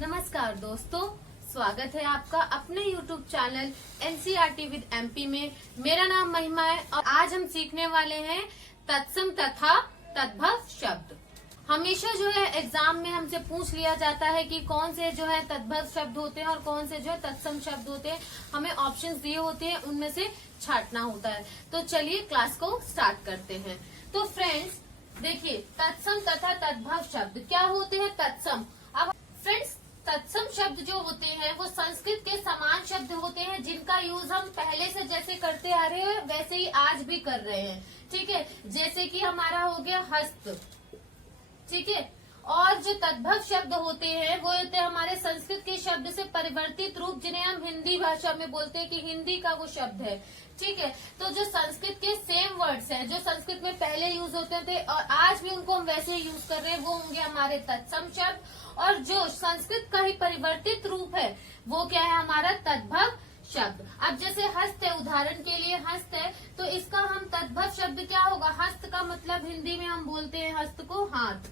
नमस्कार दोस्तों, स्वागत है आपका अपने YouTube channel NCERT with MP में। मेरा नाम महिमा है और आज हम सीखने वाले हैं तत्सम तथा तद्भव शब्द। हमेशा जो है एग्जाम में हमसे पूछ लिया जाता है कि कौन से जो है तद्भव शब्द होते हैं और कौन से जो है तत्सम शब्द होते हैं। हमें ऑप्शंस दिए होते हैं, उनमें से छांटना होता है। तो चलिए क्लास को स्टार्ट करते हैं। तो फ्रेंड्स देखिए, तत्सम तथा तद्भव शब्द क्या होते हैं। तत्सम, अब फ्रेंड्स तत्सम शब्द जो होते हैं वो संस्कृत के समान शब्द होते हैं जिनका यूज हम पहले से जैसे करते आ रहे हैं वैसे ही आज भी कर रहे हैं। ठीक है, जैसे कि हमारा हो गया हस्त। ठीक है, और जो तद्भव शब्द होते हैं वो होते हैं हमारे संस्कृत के शब्द से परिवर्तित रूप, जिन्हें हम हिंदी भाषा में बोलते हैं कि हिंदी का वो शब्द है। ठीक है, तो जो संस्कृत के सेम वर्ड्स हैं जो संस्कृत में पहले यूज होते थे और आज भी उनको हम वैसे ही यूज कर रहे हैं, वो होंगे हमारे तत्सम शब्द। और जो संस्कृत का ही परिवर्तित रूप है वो क्या है, हमारा तद्भव शब्द। अब जैसे हस्त है, उदाहरण के लिए हस्त है, तो इसका हम तद्भव शब्द क्या होगा। हस्त का मतलब हिंदी में हम बोलते हैं हस्त को हाथ।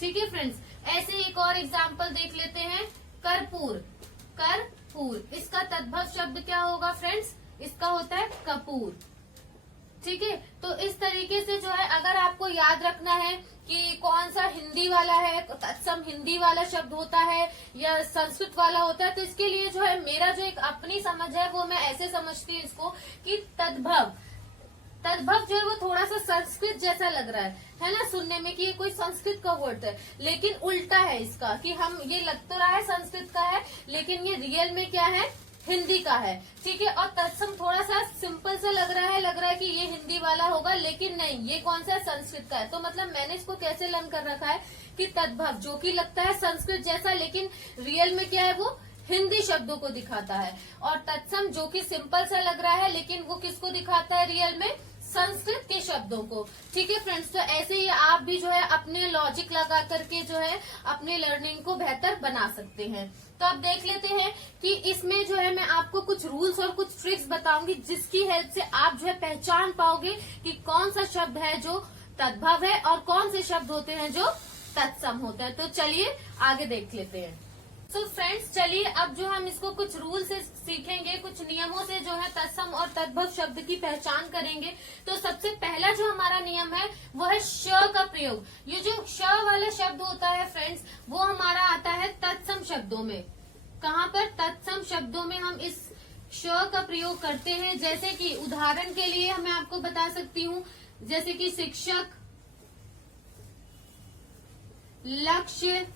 ठीक है फ्रेंड्स, ऐसे एक और एग्जाम्पल देख लेते हैं। कर्पूर, कर्पूर, इसका तद्भव शब्द क्या होगा फ्रेंड्स, इसका होता है कपूर। ठीक है, तो इस तरीके से जो है अगर आपको याद रखना है कि कौन सा हिंदी वाला है, तत्सम हिंदी वाला शब्द होता है या संस्कृत वाला होता है, तो इसके लिए जो है मेरा जो एक अपनी समझ है वो मैं ऐसे समझती हूँ इसको कि तद्भव, तद्भव जो है वो थोड़ा सा संस्कृत जैसा लग रहा है ना सुनने में कि ये कोई संस्कृत का वर्ड है, लेकिन उल्टा है इसका कि हम ये लग तो रहा है संस्कृत का है लेकिन ये रियल में क्या है, हिंदी का है। ठीक है, और तत्सम थोड़ा सा सिंपल सा लग रहा है कि ये हिंदी वाला होगा, लेकिन नहीं, ये कौन सा संस्कृत का है। तो मतलब मैंने इसको कैसे लर्न कर रखा है कि तद्भव जो कि लगता है संस्कृत जैसा लेकिन रियल में क्या है, वो हिंदी शब्दों को दिखाता है। और तत्सम जो कि सिंपल सा लग रहा है लेकिन वो किसको दिखाता है रियल में, संस्कृत के शब्दों को। ठीक है फ्रेंड्स, तो ऐसे ही आप भी जो है अपने लॉजिक लगा करके जो है अपने लर्निंग को बेहतर बना सकते हैं। तो अब देख लेते हैं कि इसमें जो है मैं आपको कुछ रूल्स और कुछ ट्रिक्स बताऊंगी जिसकी हेल्प से आप जो है पहचान पाओगे कि कौन सा शब्द है जो तद्भव है और कौन से शब्द होते हैं जो तत्सम होता है। तो चलिए आगे देख लेते हैं। तो फ्रेंड्स चलिए अब जो हम इसको कुछ रूल से सीखेंगे, कुछ नियमों से जो है तत्सम और तद्भव शब्द की पहचान करेंगे। तो सबसे पहला जो हमारा नियम है वो है श का प्रयोग। ये जो श वाला शब्द होता है फ्रेंड्स वो हमारा आता है तत्सम शब्दों में। कहाँ पर, तत्सम शब्दों में हम इस श का प्रयोग करते हैं। जैसे कि उदाहरण के लिए मैं आपको बता सकती हूँ, जैसे कि शिक्षक, लक्ष्य,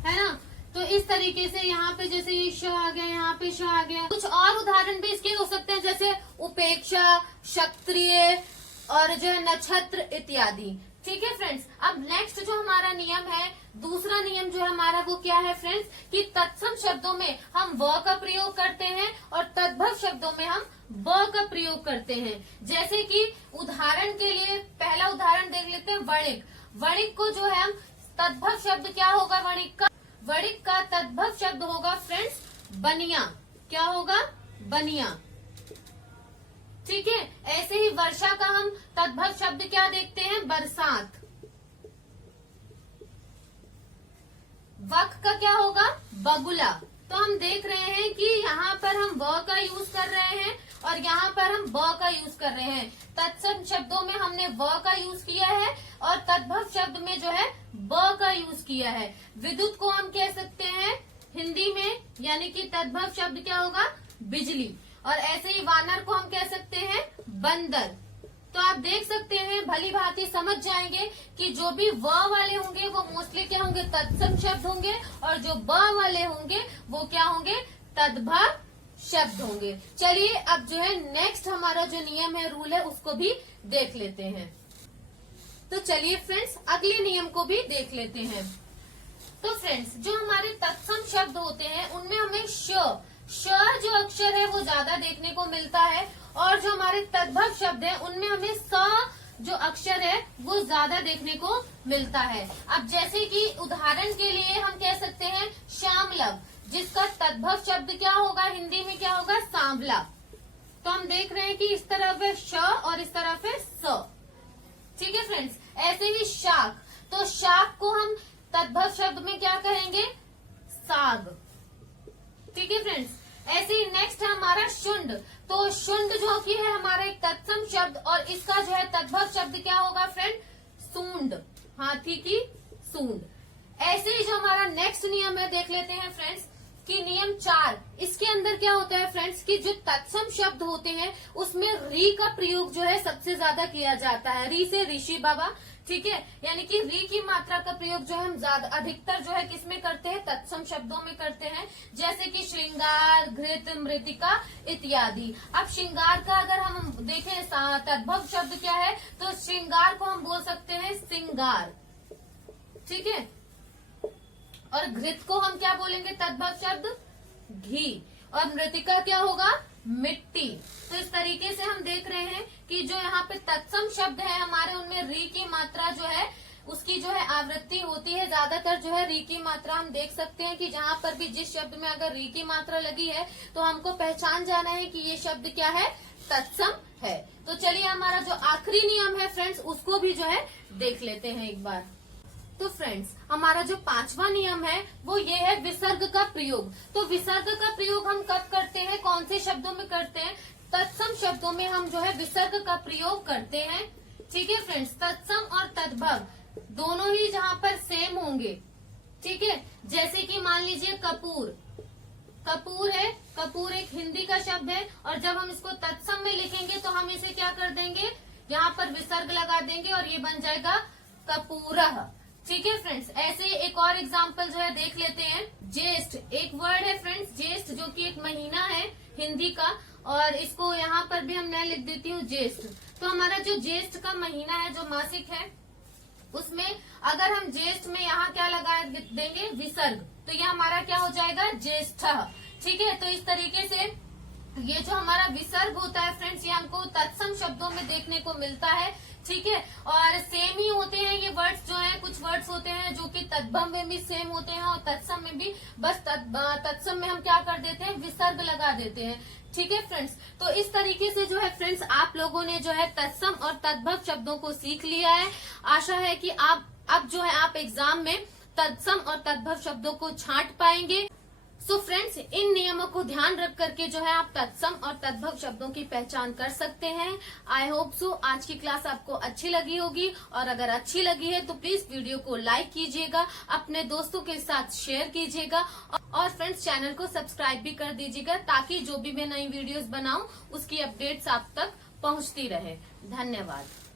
है ना। तो इस तरीके से यहाँ पे जैसे ये श आ गया, यहाँ पे श आ गया। कुछ और उदाहरण भी इसके हो सकते हैं जैसे उपेक्षा, क्षत्रिय और जो है नक्षत्र इत्यादि। ठीक है फ्रेंड्स, अब नेक्स्ट जो हमारा नियम है, दूसरा नियम जो है हमारा वो क्या है फ्रेंड्स कि तत्सम शब्दों में हम व का प्रयोग करते हैं और तद्भव शब्दों में हम ब का प्रयोग करते हैं। जैसे कि उदाहरण के लिए पहला उदाहरण देख लेते हैं, वणिक। वणिक को जो है हम तद्भव शब्द क्या होगा, वणिक का तद्भव शब्द होगा फ्रेंड्स बनिया। क्या होगा, बनिया। ठीक है, ऐसे ही वर्षा का हम तद्भव शब्द क्या देखते हैं, बरसात। वक का क्या होगा, बगुला। तो हम देख रहे हैं कि यहाँ पर हम व का यूज कर रहे हैं और यहाँ पर हम ब का यूज कर रहे हैं। तत्सम शब्दों में हमने व का यूज किया है और तद्भव शब्द में जो है ब का यूज किया है। विद्युत को हम कह सकते हैं हिंदी में, यानी कि तद्भव शब्द क्या होगा, बिजली। और ऐसे ही वानर को हम कह सकते हैं बंदर। तो आप देख सकते हैं, भली भांति समझ जाएंगे कि जो भी व वाले होंगे वो मोस्टली क्या होंगे, तत्सम शब्द होंगे और जो ब वाले होंगे वो क्या होंगे, तद्भव शब्द होंगे। चलिए अब जो है नेक्स्ट हमारा जो नियम है, रूल है, उसको भी देख लेते हैं। तो चलिए फ्रेंड्स अगले नियम को भी देख लेते हैं। तो फ्रेंड्स जो हमारे तत्सम शब्द होते हैं उनमें हमें श जो अक्षर है वो ज्यादा देखने को मिलता है और जो हमारे तद्भव शब्द है उनमें हमें स जो अक्षर है वो ज्यादा देखने को मिलता है। अब जैसे कि उदाहरण के लिए हम कह सकते हैं श्यामलव, जिसका तद्भव शब्द क्या होगा, हिंदी में क्या होगा, सांवला। तो हम देख रहे हैं कि इस तरफ है श और इस तरफ है स। ठीक है फ्रेंड्स, ऐसे ही शाक, तो शाक को हम तद्भव शब्द में क्या कहेंगे? साग। ठीक है फ्रेंड्स। ऐसे ही नेक्स्ट है हमारा शुंड। तो शुंड जो कि है हमारा एक तत्सम शब्द और इसका जो है तद्भव शब्द क्या होगा फ्रेंड? सूंड, हाथी की सूंड। ऐसे ही जो हमारा नेक्स्ट नियम है देख लेते हैं फ्रेंड्स कि नियम 4, इसके अंदर क्या होता है फ्रेंड्स कि जो तत्सम शब्द होते हैं उसमें री का प्रयोग जो है सबसे ज्यादा किया जाता है। री से ऋषि बाबा, ठीक है, यानी कि री की मात्रा का प्रयोग जो है हम ज्यादा अधिकतर जो है किसमें करते हैं? तत्सम शब्दों में करते हैं, जैसे कि श्रृंगार, घृत, मृतिका इत्यादि। अब श्रृंगार का अगर हम देखें तद्भव शब्द क्या है, तो श्रृंगार को हम बोल सकते हैं सिंगार, ठीक है। और घृत को हम क्या बोलेंगे तद्भव शब्द? घी। और मृतिका क्या होगा? मिट्टी। तो इस तरीके से हम देख रहे हैं कि जो यहाँ पे तत्सम शब्द है हमारे, उनमें री की मात्रा जो है उसकी जो है आवृत्ति होती है, ज्यादातर जो है री की मात्रा हम देख सकते हैं कि जहाँ पर भी जिस शब्द में अगर री की मात्रा लगी है तो हमको पहचान जाना है कि ये शब्द क्या है? तत्सम है। तो चलिए हमारा जो आखिरी नियम है फ्रेंड्स उसको भी जो है देख लेते हैं एक बार। तो फ्रेंड्स हमारा जो 5वां नियम है वो ये है विसर्ग का प्रयोग। तो विसर्ग का प्रयोग हम कब करते हैं, कौन से शब्दों में करते हैं? तत्सम शब्दों में हम जो है विसर्ग का प्रयोग करते हैं, ठीक है फ्रेंड्स। तत्सम और तद्भव दोनों ही जहाँ पर सेम होंगे, ठीक है। जैसे कि मान लीजिए कपूर, कपूर है, कपूर एक हिंदी का शब्द है और जब हम इसको तत्सम में लिखेंगे तो हम इसे क्या कर देंगे? यहाँ पर विसर्ग लगा देंगे और ये बन जाएगा कपूरह, ठीक है फ्रेंड्स। ऐसे एक और एग्जाम्पल जो है देख लेते हैं। ज्येष्ठ एक वर्ड है फ्रेंड्स, ज्येष्ठ जो कि एक महीना है हिंदी का, और इसको यहाँ पर भी हम मैं लिख देती हूँ ज्येष्ठ। तो हमारा जो ज्येष्ठ का महीना है, जो मासिक है, उसमें अगर हम ज्येष्ठ में यहाँ क्या लगा देंगे? विसर्ग, तो ये हमारा क्या हो जाएगा? ज्येष्ठ, ठीक है। तो इस तरीके से ये जो हमारा विसर्ग होता है फ्रेंड्स ये हमको तत्सम शब्दों में देखने को मिलता है, ठीक है। और सेम ही होते हैं ये वर्ड्स जो हैं, कुछ वर्ड्स होते हैं जो कि तद्भव में भी सेम होते हैं और तत्सम में भी, बस तत्सम में हम क्या कर देते हैं? विसर्ग लगा देते हैं, ठीक है फ्रेंड्स। तो इस तरीके से जो है फ्रेंड्स आप लोगों ने जो है तत्सम और तद्भव शब्दों को सीख लिया है। आशा है कि आप अब जो है आप एग्जाम में तत्सम और तद्भव शब्दों को छांट पाएंगे। सो फ्रेंड्स इन नियमों को ध्यान रख करके जो है आप तत्सम और तद्भव शब्दों की पहचान कर सकते हैं। आई होप सो आज की क्लास आपको अच्छी लगी होगी, और अगर अच्छी लगी है तो प्लीज वीडियो को लाइक कीजिएगा, अपने दोस्तों के साथ शेयर कीजिएगा और फ्रेंड्स चैनल को सब्सक्राइब भी कर दीजिएगा ताकि जो भी मैं नई वीडियोस बनाऊं उसकी अपडेट्स आप तक पहुंचती रहे। धन्यवाद।